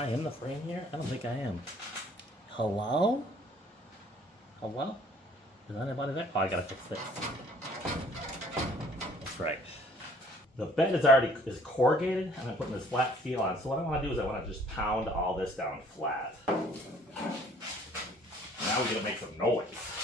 I in the frame here? I don't think I am. Hello? Hello? Is anybody there? Oh, I gotta fix this. That's right. The bed is corrugated, and I'm putting this flat steel on. So what I want to do is I want to just pound all this down flat. Now we're gonna make some noise.